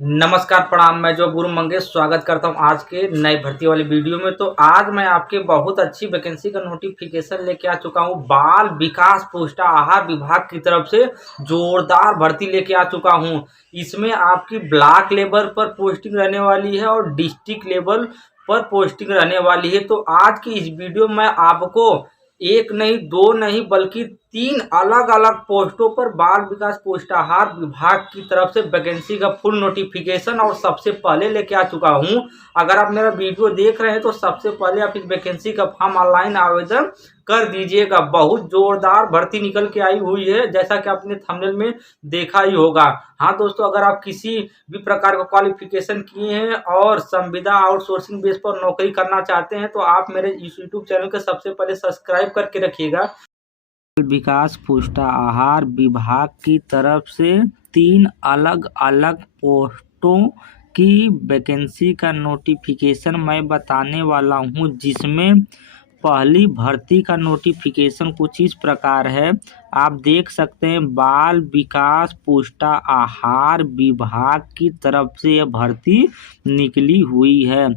नमस्कार प्रणाम। मैं जो गुरु मंगेश स्वागत करता हूं आज के नए भर्ती वाले वीडियो में। तो आज मैं आपके बहुत अच्छी वैकेंसी का नोटिफिकेशन लेके आ चुका हूं। बाल विकास पोषाहार विभाग की तरफ से जोरदार भर्ती लेके आ चुका हूं। इसमें आपकी ब्लॉक लेवल पर पोस्टिंग रहने वाली है और डिस्ट्रिक्ट लेवल पर पोस्टिंग रहने वाली है। तो आज की इस वीडियो में आपको एक नहीं दो नहीं बल्कि 3 अलग अलग पोस्टों पर बाल विकास पोषाहार विभाग की तरफ से वैकेंसी का फुल नोटिफिकेशन और सबसे पहले लेके आ चुका हूं। अगर आप मेरा वीडियो देख रहे हैं तो सबसे पहले आप इस वैकेंसी का फॉर्म ऑनलाइन आवेदन कर दीजिएगा। बहुत जोरदार भर्ती निकल के आई हुई है, जैसा कि आपने थंबनेल में देखा ही होगा। हाँ दोस्तों, अगर आप किसी भी प्रकार का क्वालिफिकेशन किए हैं और संविदा आउटसोर्सिंग बेस पर नौकरी करना चाहते हैं तो आप मेरे इस यूट्यूब चैनल को सबसे पहले सब्सक्राइब करके रखिएगा। विकास पोषाहार विभाग की तरफ से 3 अलग अलग पोस्टों की वैकेंसी का नोटिफिकेशन मैं बताने वाला हूं, जिसमें पहली भर्ती का नोटिफिकेशन कुछ इस प्रकार है। आप देख सकते हैं, बाल विकास पोषाहार विभाग की तरफ से यह भर्ती निकली हुई है।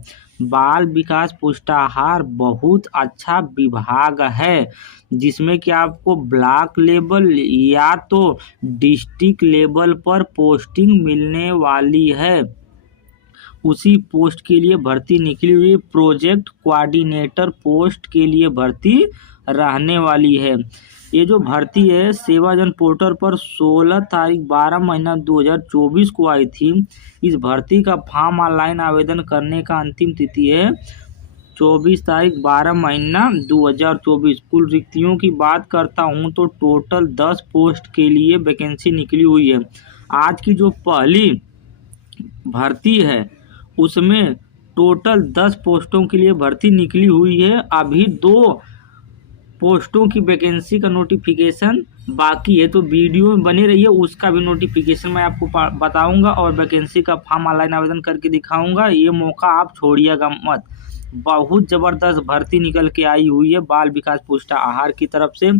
बाल विकास पोषाहार बहुत अच्छा विभाग है, जिसमें कि आपको ब्लॉक लेवल या तो डिस्ट्रिक्ट लेवल पर पोस्टिंग मिलने वाली है। उसी पोस्ट के लिए भर्ती निकली हुई। प्रोजेक्ट कोऑर्डिनेटर पोस्ट के लिए भर्ती रहने वाली है। ये जो भर्ती है सेवाजन पोर्टल पर 16 तारीख 12 महीना 2024 को आई थी। इस भर्ती का फॉर्म ऑनलाइन आवेदन करने का अंतिम तिथि है 24 तारीख 12 महीना 2024। कुल रिक्तियों की बात करता हूँ तो टोटल 10 पोस्ट के लिए वैकेंसी निकली हुई है। आज की जो पहली भर्ती है उसमें टोटल 10 पोस्टों के लिए भर्ती निकली हुई है। अभी 2 पोस्टों की वैकेंसी का नोटिफिकेशन बाकी है, तो वीडियो में बने रहिए। उसका भी नोटिफिकेशन मैं आपको बताऊंगा और वैकेंसी का फॉर्म ऑनलाइन आवेदन करके दिखाऊंगा। ये मौका आप छोड़िएगा मत। बहुत ज़बरदस्त भर्ती निकल के आई हुई है बाल विकास पोषाहार की तरफ से।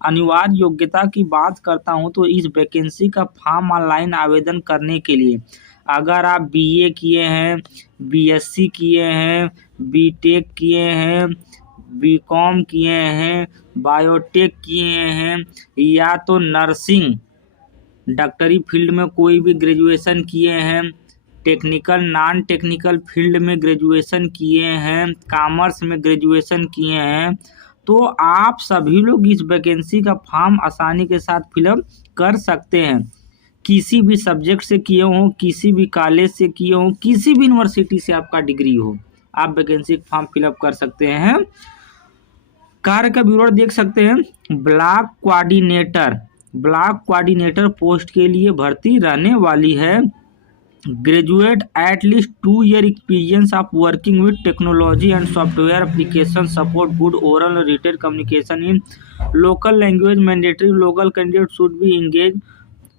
अनिवार्य योग्यता की बात करता हूं तो इस वैकेंसी का फॉर्म ऑनलाइन आवेदन करने के लिए अगर आप बीए किए हैं, बीएससी किए हैं, बीटेक किए हैं, बीकॉम किए हैं, बायोटेक किए हैं या तो नर्सिंग डॉक्टरी फील्ड में कोई भी ग्रेजुएशन किए हैं, टेक्निकल नॉन टेक्निकल फील्ड में ग्रेजुएशन किए हैं, कॉमर्स में ग्रेजुएशन किए हैं, तो आप सभी लोग इस वैकेंसी का फॉर्म आसानी के साथ फिलअप कर सकते हैं। किसी भी सब्जेक्ट से किए हों, किसी भी कॉलेज से किए हों, किसी भी यूनिवर्सिटी से आपका डिग्री हो, आप वैकेंसी फॉर्म फिलअप कर सकते हैं। कार्य का विवरण देख सकते हैं। ब्लॉक कोऑर्डिनेटर पोस्ट के लिए भर्ती रहने वाली है। Graduate at least 2 year experience of working with technology and software application support good oral and written communication in local language mandatory local candidate should be engaged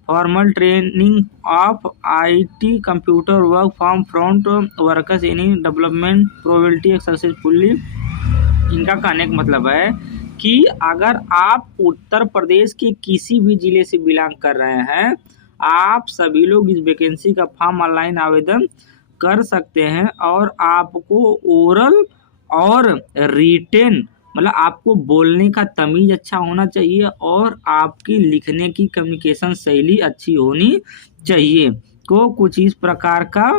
formal training of IT computer work from front workers any development probability successfully। इनका कहने का मतलब है कि अगर आप उत्तर प्रदेश के किसी भी जिले से बिलोंग कर रहे हैं, आप सभी लोग इस वैकेंसी का फॉर्म ऑनलाइन आवेदन कर सकते हैं। और आपको ओरल और रिटेन मतलब आपको बोलने का तमीज़ अच्छा होना चाहिए और आपकी लिखने की कम्युनिकेशन शैली अच्छी होनी चाहिए। को कुछ इस प्रकार का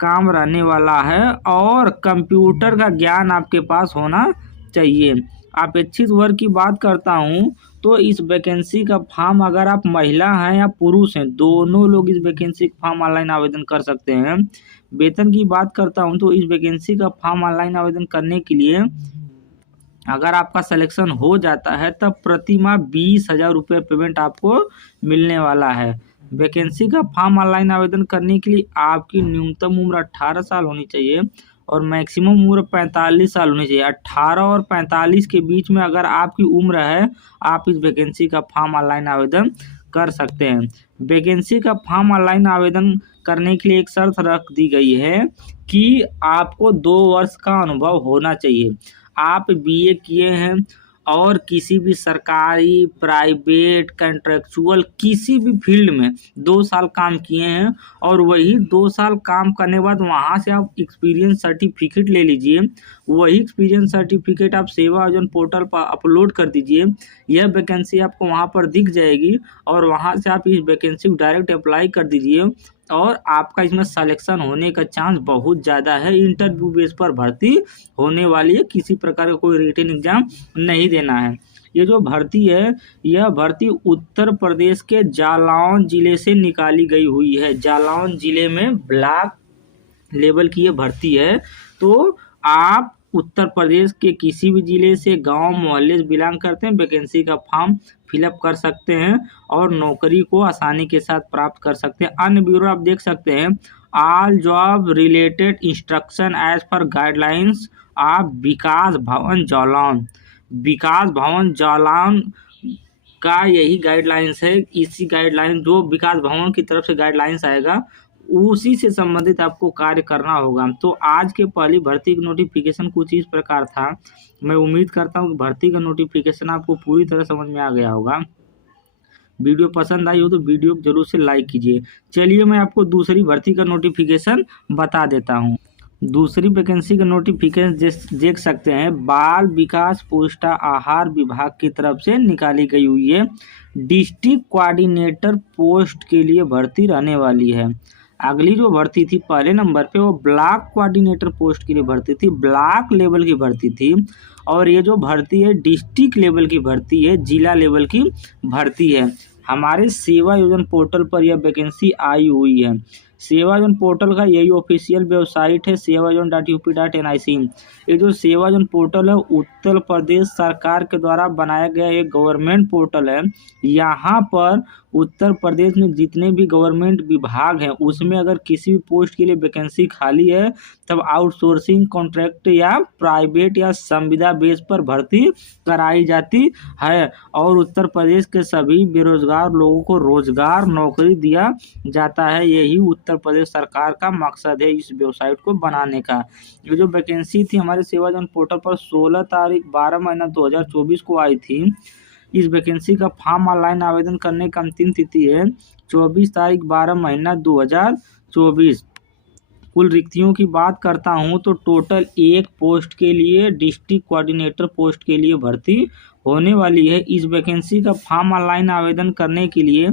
काम रहने वाला है और कंप्यूटर का ज्ञान आपके पास होना चाहिए। अपेक्षित वर्ग की बात करता हूं तो इस वैकेंसी का फॉर्म अगर आप महिला हैं या पुरुष हैं, दोनों लोग इस वैकेंसी का फॉर्म ऑनलाइन आवेदन कर सकते हैं। वेतन की बात करता हूं तो इस वैकेंसी का फॉर्म ऑनलाइन आवेदन करने के लिए अगर आपका सिलेक्शन हो जाता है तब प्रति माह 20,000 रुपये पेमेंट आपको मिलने वाला है। वैकेंसी का फॉर्म ऑनलाइन आवेदन करने के लिए आपकी न्यूनतम उम्र 18 साल होनी चाहिए और मैक्सिमम उम्र 45 साल होनी चाहिए। 18 और 45 के बीच में अगर आपकी उम्र है, आप इस वैकेंसी का फॉर्म ऑनलाइन आवेदन कर सकते हैं। वैकेंसी का फॉर्म ऑनलाइन आवेदन करने के लिए एक शर्त रख दी गई है कि आपको 2 वर्ष का अनुभव होना चाहिए। आप बीए किए हैं और किसी भी सरकारी, प्राइवेट, कॉन्ट्रेक्चुअल किसी भी फील्ड में 2 साल काम किए हैं और वही 2 साल काम करने के बाद वहाँ से आप एक्सपीरियंस सर्टिफिकेट ले लीजिए। वही एक्सपीरियंस सर्टिफिकेट आप सेवा योजना पोर्टल पर अपलोड कर दीजिए। यह वैकेंसी आपको वहाँ पर दिख जाएगी और वहाँ से आप इस वैकेंसी को डायरेक्ट अप्लाई कर दीजिए और आपका इसमें सिलेक्शन होने का चांस बहुत ज़्यादा है। इंटरव्यू बेस पर भर्ती होने वाली है, किसी प्रकार का कोई रिटन एग्जाम नहीं देना है। ये जो भर्ती है, यह भर्ती उत्तर प्रदेश के जालौन जिले से निकाली गई हुई है। जालौन जिले में ब्लॉक लेवल की ये भर्ती है। तो आप उत्तर प्रदेश के किसी भी जिले से, गांव मोहल्ले से बिलोंग करते हैं, वैकेंसी का फॉर्म फिलअप कर सकते हैं और नौकरी को आसानी के साथ प्राप्त कर सकते हैं। अन्य ब्यूरो आप देख सकते हैं, all job related instruction as per guidelines of Vikas Bhavan Jalaun. विकास भवन जालौन का यही गाइडलाइंस है। इसी गाइडलाइन जो विकास भवन की तरफ से गाइडलाइंस आएगा उसी से संबंधित आपको कार्य करना होगा। तो आज के पहली भर्ती की नोटिफिकेशन कुछ इस प्रकार था। मैं उम्मीद करता हूँ कि भर्ती का नोटिफिकेशन आपको पूरी तरह समझ में आ गया होगा। वीडियो पसंद आई हो तो वीडियो को जरूर से लाइक कीजिए। चलिए मैं आपको दूसरी भर्ती का नोटिफिकेशन बता देता हूँ। दूसरी वैकेंसी का नोटिफिकेशन देख सकते हैं, बाल विकास पोषाहार विभाग की तरफ से निकाली गई हुई है। डिस्ट्रिक्ट कोऑर्डिनेटर पोस्ट के लिए भर्ती रहने वाली है। अगली जो भर्ती थी पहले नंबर पे वो ब्लॉक कोऑर्डिनेटर पोस्ट के लिए भर्ती थी, ब्लॉक लेवल की भर्ती थी। और ये जो भर्ती है डिस्ट्रिक्ट लेवल की भर्ती है, जिला लेवल की भर्ती है। हमारे सेवा योजना पोर्टल पर यह वैकेंसी आई हुई है। सेवा योजना पोर्टल का यही ऑफिशियल वेबसाइट है, sevayojan.up.nic। ये जो सेवा योजना पोर्टल है उत्तर प्रदेश सरकार के द्वारा बनाया गया एक गवर्नमेंट पोर्टल है। यहाँ पर उत्तर प्रदेश में जितने भी गवर्नमेंट विभाग हैं उसमें अगर किसी भी पोस्ट के लिए वैकेंसी खाली है तब आउटसोर्सिंग, कॉन्ट्रैक्ट या प्राइवेट या संविदा बेस पर भर्ती कराई जाती है और उत्तर प्रदेश के सभी बेरोजगार लोगों को रोजगार, नौकरी दिया जाता है। यही उत्तर प्रदेश सरकार का मकसद है इस वेबसाइट को बनाने का। ये जो वैकेंसी थी हमारे सेवा योजना पोर्टल पर 16 तारीख 12 महीना 2024 को आई थी। इस वैकेंसी का फॉर्म ऑनलाइन आवेदन करने का अंतिम तिथि है 24 तारीख 12 महीना 2024। कुल रिक्तियों की बात करता हूं तो टोटल एक पोस्ट के लिए, डिस्ट्रिक्ट कोऑर्डिनेटर पोस्ट के लिए भर्ती होने वाली है। इस वैकेंसी का फॉर्म ऑनलाइन आवेदन करने के लिए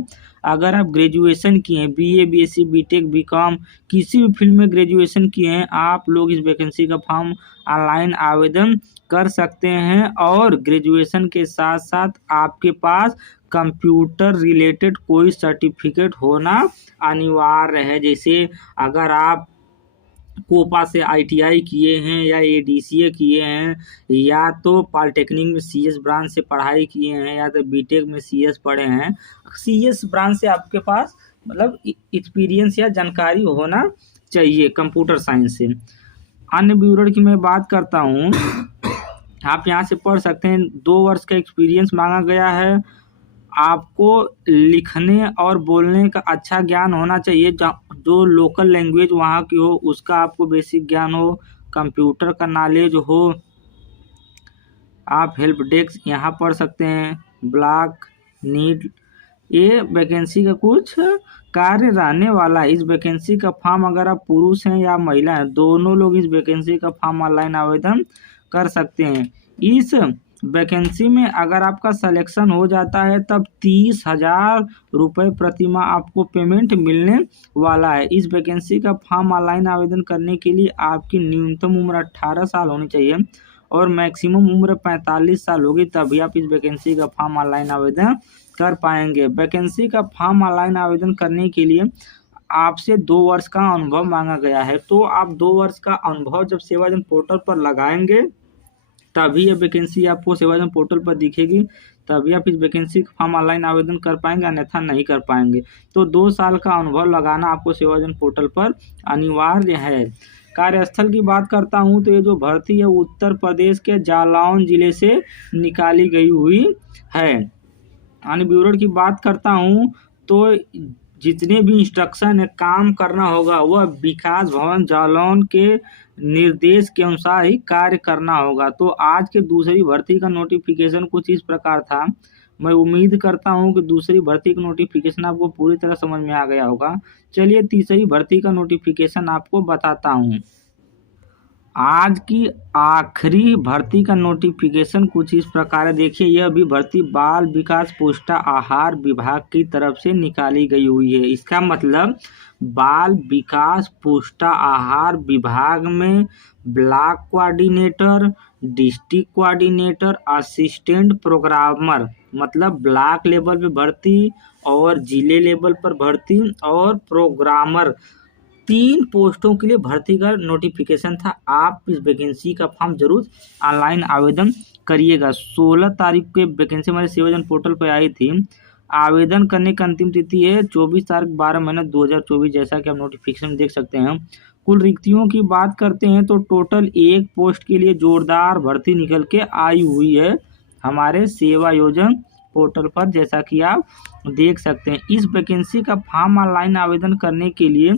अगर आप ग्रेजुएशन किए हैं, बीए, बीएससी, बीटेक, बीकॉम किसी भी फील्ड में ग्रेजुएशन किए हैं, आप लोग इस वैकेंसी का फॉर्म ऑनलाइन आवेदन कर सकते हैं। और ग्रेजुएशन के साथ साथ आपके पास कंप्यूटर रिलेटेड कोई सर्टिफिकेट होना अनिवार्य है। जैसे अगर आप कोपा से आईटीआई किए हैं या एडीसीए किए हैं या तो पॉलिटेक्निक में सीएस ब्रांच से पढ़ाई किए हैं या तो बीटेक में सीएस पढ़े हैं, सीएस ब्रांच से आपके पास मतलब एक्सपीरियंस या जानकारी होना चाहिए कंप्यूटर साइंस से। अन्य विवरण की मैं बात करता हूँ, आप यहाँ से पढ़ सकते हैं। 2 वर्ष का एक्सपीरियंस मांगा गया है। आपको लिखने और बोलने का अच्छा ज्ञान होना चाहिए, जो लोकल लैंग्वेज वहाँ की हो उसका आपको बेसिक ज्ञान हो, कंप्यूटर का नॉलेज हो। आप हेल्प डेस्क यहाँ पढ़ सकते हैं, ब्लॉक नीड। ये वैकेंसी का कुछ कार्य रहने वाला है। इस वैकेंसी का फॉर्म अगर आप पुरुष हैं या महिला हैं, दोनों लोग इस वैकेंसी का फॉर्म ऑनलाइन आवेदन कर सकते हैं। इस वैकेंसी में अगर आपका सिलेक्शन हो जाता है तब 30,000 रुपये प्रतिमाह आपको पेमेंट मिलने वाला है। इस वैकेंसी का फॉर्म ऑनलाइन आवेदन करने के लिए आपकी न्यूनतम उम्र 18 साल होनी चाहिए और मैक्सिमम उम्र 45 साल होगी, तभी आप इस वैकेंसी का फॉर्म ऑनलाइन आवेदन कर पाएंगे। वैकेंसी का फॉर्म ऑनलाइन आवेदन करने के लिए आपसे 2 वर्ष का अनुभव मांगा गया है। तो आप 2 वर्ष का अनुभव जब सेवा योजना पोर्टल पर लगाएंगे तभी ये वैकेंसी आपको सेवा योजना पोर्टल पर दिखेगी, तभी आप इस वैकेंसी का फॉर्म ऑनलाइन आवेदन कर पाएंगे, अन्यथा नहीं कर पाएंगे। तो 2 साल का अनुभव लगाना आपको सेवा योजना पोर्टल पर अनिवार्य है। कार्यस्थल की बात करता हूँ तो ये जो भर्ती है उत्तर प्रदेश के जालौन जिले से निकाली गई हुई है। अन्य विवरण की बात करता हूँ तो जितने भी इंस्ट्रक्शन है काम करना होगा वह विकास भवन जालौन के निर्देश के अनुसार ही कार्य करना होगा। तो आज के दूसरी भर्ती का नोटिफिकेशन कुछ इस प्रकार था। मैं उम्मीद करता हूं कि दूसरी भर्ती का नोटिफिकेशन आपको पूरी तरह समझ में आ गया होगा। चलिए तीसरी भर्ती का नोटिफिकेशन आपको बताता हूं। आज की आखिरी भर्ती का नोटिफिकेशन कुछ इस प्रकार है। देखिए, यह भी भर्ती बाल विकास पोषाहार विभाग की तरफ से निकाली गई हुई है। इसका मतलब बाल विकास पोषाहार विभाग में block coordinator, district coordinator, assistant programmer, मतलब ब्लॉक लेवल पे भर्ती और जिले लेवल पर भर्ती और प्रोग्रामर, 3 पोस्टों के लिए भर्ती का नोटिफिकेशन था। आप इस वैकेंसी का फॉर्म जरूर ऑनलाइन आवेदन करिएगा। 16 तारीख के वैकेंसी हमारे सेवाजन पोर्टल पर आई थी। आवेदन करने की अंतिम तिथि है 24 तारीख 12 महीना 2024, जैसा कि आप नोटिफिकेशन देख सकते हैं। कुल रिक्तियों की बात करते हैं तो टोटल 1 पोस्ट के लिए जोरदार भर्ती निकल के आई हुई है हमारे सेवा योजन पोर्टल पर, जैसा कि आप देख सकते हैं। इस वैकेंसी का फॉर्म ऑनलाइन आवेदन करने के लिए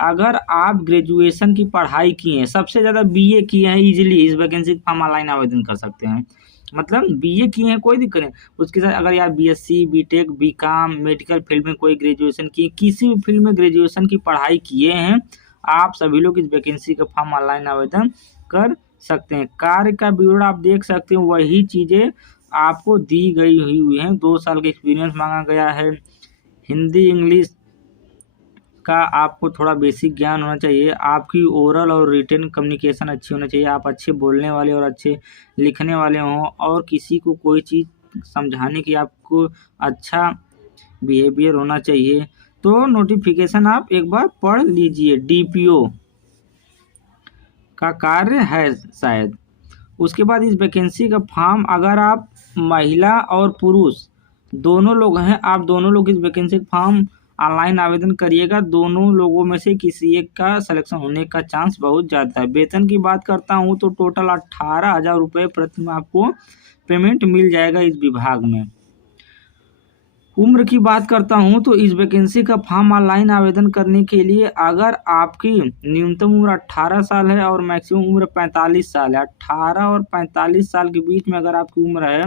अगर आप ग्रेजुएशन की पढ़ाई किए हैं, सबसे ज़्यादा बीए किए हैं, इजीली इस वैकेंसी का फॉर्म ऑनलाइन आवेदन कर सकते हैं। मतलब बीए किए हैं कोई दिक्कत नहीं। उसके साथ अगर यार BSc, BTech, BCom, medical field में कोई ग्रेजुएशन किए, किसी भी फील्ड में ग्रेजुएशन की पढ़ाई किए हैं, आप सभी लोग इस वैकेंसी का फॉर्म ऑनलाइन आवेदन कर सकते हैं। कार्य का विवरण आप देख सकते हैं, वही चीज़ें आपको दी गई हुई हैं। 2 साल का एक्सपीरियंस मांगा गया है। हिंदी इंग्लिश का आपको थोड़ा बेसिक ज्ञान होना चाहिए। आपकी ओरल और रिटन कम्युनिकेशन अच्छी होना चाहिए। आप अच्छे बोलने वाले और अच्छे लिखने वाले हों, और किसी को कोई चीज़ समझाने की आपको अच्छा बिहेवियर होना चाहिए। तो नोटिफिकेशन आप एक बार पढ़ लीजिए। डीपीओ का कार्य है शायद। उसके बाद इस वैकेंसी का फॉर्म अगर आप महिला और पुरुष दोनों लोग हैं, आप दोनों लोग इस वैकेंसी का फॉर्म ऑनलाइन आवेदन करिएगा। दोनों लोगों में से किसी एक का सिलेक्शन होने का चांस बहुत ज़्यादा है। वेतन की बात करता हूँ तो टोटल 18,000 रुपये प्रति माह आपको पेमेंट मिल जाएगा इस विभाग में। उम्र की बात करता हूं तो इस वैकेंसी का फॉर्म ऑनलाइन आवेदन करने के लिए अगर आपकी न्यूनतम उम्र 18 साल है और मैक्सिमम उम्र 45 साल है, 18 और 45 साल के बीच में अगर आपकी उम्र है,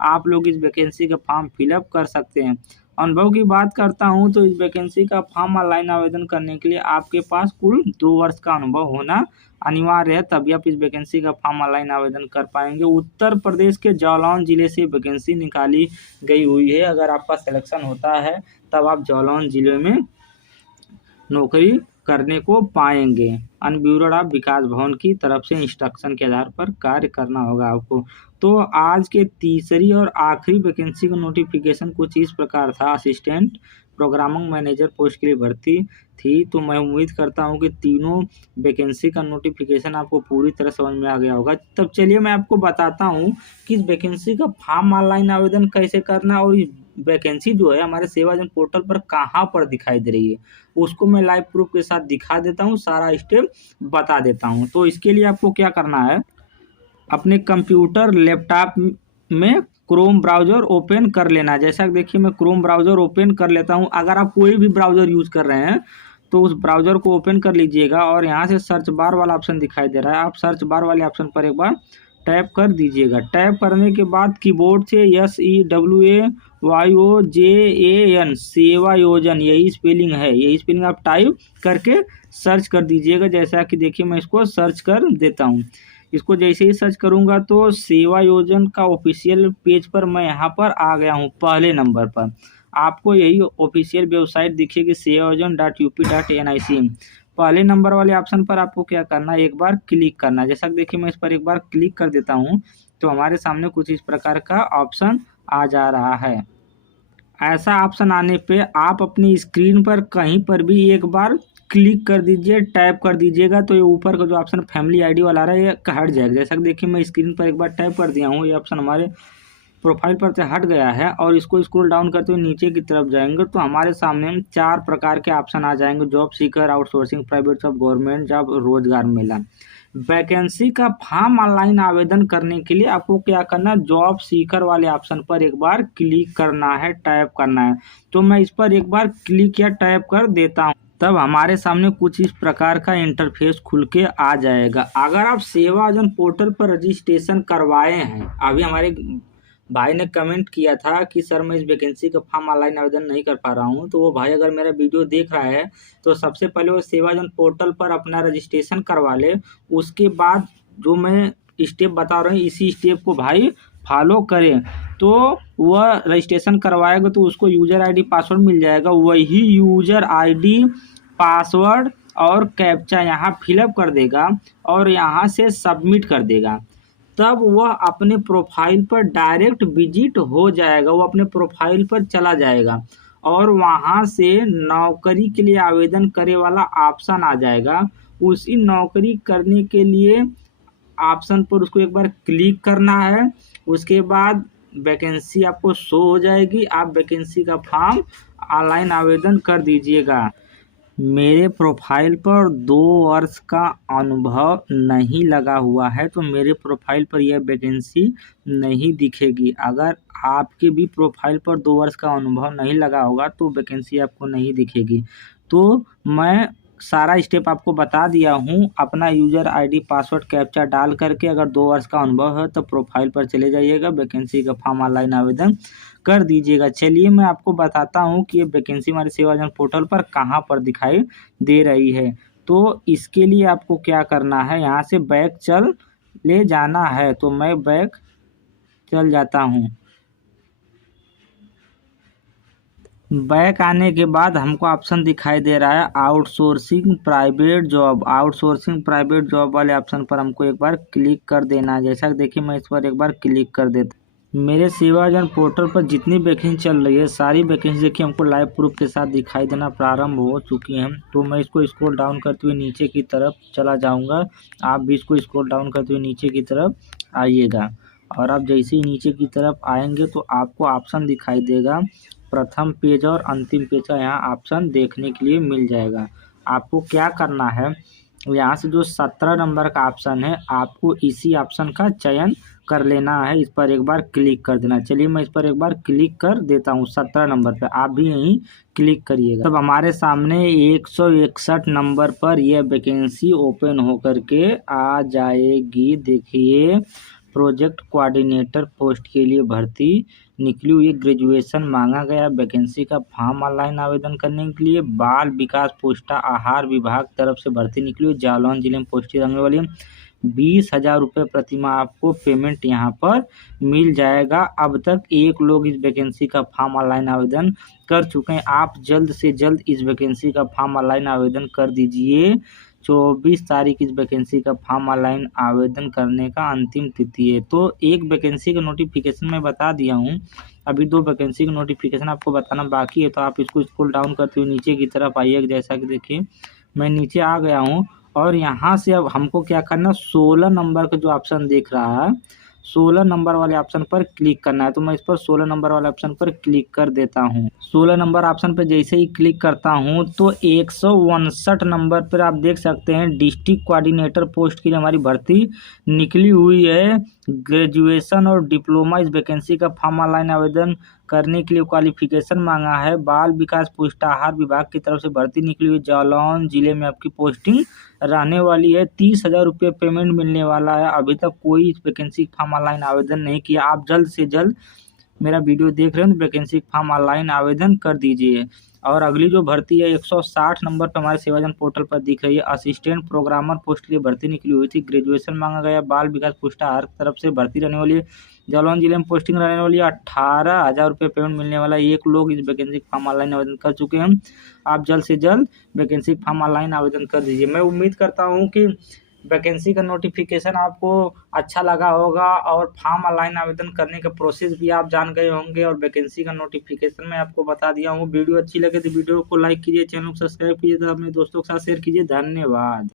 आप लोग इस वैकेंसी का फॉर्म फिलअप कर सकते हैं। अनुभव की बात करता हूं तो इस वैकेंसी का फॉर्म ऑनलाइन आवेदन करने के लिए आपके पास कुल 2 वर्ष का अनुभव होना अनिवार्य है, तभी आप इस वैकेंसी का फॉर्म ऑनलाइन आवेदन कर पाएंगे। उत्तर प्रदेश के जालौन जिले से वैकेंसी निकाली गई हुई है। अगर आपका सिलेक्शन होता है तब आप जालौन जिले में नौकरी करने को पाएंगे। अन्य विवरण आप विकास भवन की तरफ से इंस्ट्रक्शन के आधार पर कार्य करना होगा आपको। तो आज के तीसरी और आखिरी वैकेंसी का नोटिफिकेशन कुछ इस प्रकार था। असिस्टेंट प्रोग्रामिंग मैनेजर पोस्ट के लिए भर्ती थी। तो मैं उम्मीद करता हूं कि तीनों वैकेंसी का नोटिफिकेशन आपको पूरी तरह समझ में आ गया होगा। तब चलिए मैं आपको बताता हूं कि इस वैकेंसी का फॉर्म ऑनलाइन आवेदन कैसे करना, और वैकेंसी जो है हमारे सेवाजन पोर्टल पर कहाँ पर दिखाई दे रही है उसको मैं लाइव प्रूफ के साथ दिखा देता हूँ, सारा स्टेप बता देता हूँ। तो इसके लिए आपको क्या करना है, अपने कंप्यूटर लैपटॉप में क्रोम ब्राउज़र ओपन कर लेना है। जैसा कि देखिए मैं क्रोम ब्राउज़र ओपन कर लेता हूँ। अगर आप कोई भी ब्राउज़र यूज़ कर रहे हैं तो उस ब्राउज़र को ओपन कर लीजिएगा और यहाँ से सर्च बार वाला ऑप्शन दिखाई दे रहा है, आप सर्च बार वाले ऑप्शन पर एक बार टैप कर दीजिएगा। टैप करने के बाद कीबोर्ड से SEWAYOJAN सेवा योजन, यही स्पेलिंग है, यही स्पेलिंग आप टाइप करके सर्च कर दीजिएगा। जैसा कि देखिए मैं इसको सर्च कर देता हूँ। इसको जैसे ही सर्च करूँगा तो सेवा योजन का ऑफिशियल पेज पर मैं यहाँ पर आ गया हूँ। पहले नंबर पर आपको यही ऑफिशियल वेबसाइट दिखेगी sevayojan.up.nic। पहले नंबर वाले ऑप्शन पर आपको क्या करना है, एक बार क्लिक करना है। जैसा कि देखिए मैं इस पर एक बार क्लिक कर देता हूँ तो हमारे सामने कुछ इस प्रकार का ऑप्शन आ जा रहा है। ऐसा ऑप्शन आने पे आप अपनी स्क्रीन पर कहीं पर भी एक बार क्लिक कर दीजिए, टैप कर दीजिएगा तो ये ऊपर का जो ऑप्शन फैमिली आईडी वाला आ रहा है ये हट जाएगा। जैसा कि देखिए मैं स्क्रीन पर एक बार टैप कर दिया हूँ, ये ऑप्शन हमारे प्रोफाइल पर से हट गया है और इसको स्क्रॉल डाउन करते हुए नीचे की तरफ जाएंगे तो हमारे सामने 4 प्रकार के ऑप्शन आ जाएंगे। Job seeker, outsourcing, private job, government job, रोजगार मेला। वैकेंसी का फॉर्म ऑनलाइन आवेदन करने के लिए आपको क्या करना है, जॉब सीकर वाले ऑप्शन पर एक बार क्लिक करना है, टैप करना है। तो मैं इस पर एक बार क्लिक या टैप कर देता हूँ, तब हमारे सामने कुछ इस प्रकार का इंटरफेस खुल के आ जाएगा। अगर आप सेवाजन पोर्टल पर रजिस्ट्रेशन करवाए हैं, अभी हमारे भाई ने कमेंट किया था कि सर मैं इस वैकेंसी का फॉर्म ऑनलाइन आवेदन नहीं कर पा रहा हूँ, तो वो भाई अगर मेरा वीडियो देख रहा है तो सबसे पहले वो सेवाजन पोर्टल पर अपना रजिस्ट्रेशन करवा ले। उसके बाद जो मैं स्टेप बता रहा हूँ इसी स्टेप को भाई फॉलो करें, तो वह रजिस्ट्रेशन करवाएगा तो उसको यूजर आईडी पासवर्ड मिल जाएगा। वही यूजर आईडी पासवर्ड और कैप्चा यहाँ फिलअप कर देगा और यहाँ से सबमिट कर देगा, तब वह अपने प्रोफाइल पर डायरेक्ट विजिट हो जाएगा। वो अपने प्रोफाइल पर चला जाएगा और वहाँ से नौकरी के लिए आवेदन करे वाला ऑप्शन आ जाएगा। उसी नौकरी करने के लिए ऑप्शन पर उसको एक बार क्लिक करना है। उसके बाद वैकेंसी आपको शो हो जाएगी, आप वैकेंसी का फॉर्म ऑनलाइन आवेदन कर दीजिएगा। मेरे प्रोफाइल पर 2 वर्ष का अनुभव नहीं लगा हुआ है तो मेरे प्रोफाइल पर यह वैकेंसी नहीं दिखेगी। अगर आपके भी प्रोफाइल पर 2 वर्ष का अनुभव नहीं लगा होगा तो वैकेंसी आपको नहीं दिखेगी। तो मैं सारा स्टेप आपको बता दिया हूँ। अपना यूजर आईडी पासवर्ड कैप्चा डाल करके अगर 2 वर्ष का अनुभव है तो प्रोफाइल पर चले जाइएगा, वैकेंसी का फॉर्म ऑनलाइन आवेदन कर दीजिएगा। चलिए मैं आपको बताता हूँ कि ये वैकेंसी हमारे सेवाजन पोर्टल पर कहाँ पर दिखाई दे रही है। तो इसके लिए आपको क्या करना है, यहाँ से बैक चल ले जाना है। तो मैं बैक चल जाता हूँ। बैक आने के बाद हमको ऑप्शन दिखाई दे रहा है outsourcing private job. Outsourcing private job वाले ऑप्शन पर हमको एक बार क्लिक कर देना है। जैसा कि देखिए मैं इस पर एक बार क्लिक कर देता हूँ। मेरे सेवाजन पोर्टल पर जितनी वैकेंसी चल रही है सारी वैकेंसी देखिए हमको लाइव प्रूफ के साथ दिखाई देना प्रारंभ हो चुकी हैं। तो मैं इसको स्क्रॉल डाउन करते हुए नीचे की तरफ चला जाऊँगा। आप भी इसको स्क्रॉल डाउन करते हुए नीचे की तरफ आइएगा और आप जैसे ही नीचे की तरफ आएंगे तो आपको ऑप्शन दिखाई देगा, प्रथम पेज और अंतिम पेज का यहाँ ऑप्शन देखने के लिए मिल जाएगा। आपको क्या करना है, यहाँ से जो 17 नंबर का ऑप्शन है आपको इसी ऑप्शन का चयन कर लेना है। इस पर एक बार क्लिक कर देना। चलिए मैं इस पर एक बार क्लिक कर देता हूँ 17 नंबर पे, आप भी यहीं क्लिक करिएगा। तब हमारे सामने 161 नंबर पर यह वैकेंसी ओपन होकर के आ जाएगी। देखिए प्रोजेक्ट कोऑर्डिनेटर पोस्ट के लिए भर्ती निकली हुई, ग्रेजुएशन मांगा गया। वैकेंसी का फॉर्म ऑनलाइन आवेदन करने के लिए बाल विकास पोस्टा आहार विभाग तरफ से भर्ती निकली हुई, जालौन जिले में पोस्टी लगने वाली है। 20,000 रुपये प्रतिमाह आपको पेमेंट यहाँ पर मिल जाएगा। अब तक 1 लोग इस वैकेंसी का फॉर्म ऑनलाइन आवेदन कर चुके हैं। आप जल्द से जल्द इस वैकेंसी का फॉर्म ऑनलाइन आवेदन कर दीजिए। 24 तारीख इस वैकेंसी का फॉर्म ऑनलाइन आवेदन करने का अंतिम तिथि है। तो एक वैकेंसी का नोटिफिकेशन मैं बता दिया हूँ, अभी 2 वैकेंसी का नोटिफिकेशन आपको बताना बाकी है। तो आप इसको स्क्रॉल डाउन करते हुए नीचे की तरफ आइए। जैसा कि देखिए मैं नीचे आ गया हूँ और यहाँ से अब हमको क्या करना, 16 नंबर का जो ऑप्शन दिख रहा है 16 नंबर वाले ऑप्शन पर क्लिक करना है। तो मैं इस पर 16 नंबर वाले ऑप्शन पर क्लिक कर देता हूँ। 16 नंबर ऑप्शन पर जैसे ही क्लिक करता हूँ तो 159 नंबर पर आप देख सकते हैं डिस्ट्रिक्ट कोऑर्डिनेटर पोस्ट के लिए हमारी भर्ती निकली हुई है। ग्रेजुएशन और डिप्लोमा इस वैकेंसी का फॉर्म ऑनलाइन आवेदन करने के लिए क्वालिफिकेशन मांगा है। बाल विकास पुष्टाहार विभाग की तरफ से भर्ती निकली हुई, जालौन जिले में आपकी पोस्टिंग रहने वाली है। 30,000 रुपये पेमेंट मिलने वाला है। अभी तक कोई इस वैकेंसी फॉर्म ऑनलाइन आवेदन नहीं किया। आप जल्द से जल्द मेरा वीडियो देख रहे हैं तो वैकेंसी फॉर्म ऑनलाइन आवेदन कर दीजिए। और अगली जो भर्ती है 160 नंबर पर हमारे सेवाजन पोर्टल पर दिख रही है, असिस्टेंट प्रोग्रामर पोस्ट के लिए भर्ती निकली हुई थी। ग्रेजुएशन मांगा गया, बाल विकास पुष्टाहार तरफ से भर्ती रहने वाली है। जालौन जिले में पोस्टिंग रहने वाली है। 18,000 रुपये पेमेंट मिलने वाला है। 1 लोग इस वैकेंसी फॉर्म ऑनलाइन आवेदन कर चुके हैं। आप जल्द से जल्द वैकेंसी फॉर्म ऑनलाइन आवेदन कर दीजिए। मैं उम्मीद करता हूँ कि वैकेंसी का नोटिफिकेशन आपको अच्छा लगा होगा और फॉर्म ऑनलाइन आवेदन करने का प्रोसेस भी आप जान गए होंगे और वैकेंसी का नोटिफिकेशन मैं आपको बता दिया हूँ। वीडियो अच्छी लगे तो वीडियो को लाइक कीजिए, चैनल को सब्सक्राइब कीजिए, तो अपने दोस्तों के साथ शेयर कीजिए। धन्यवाद।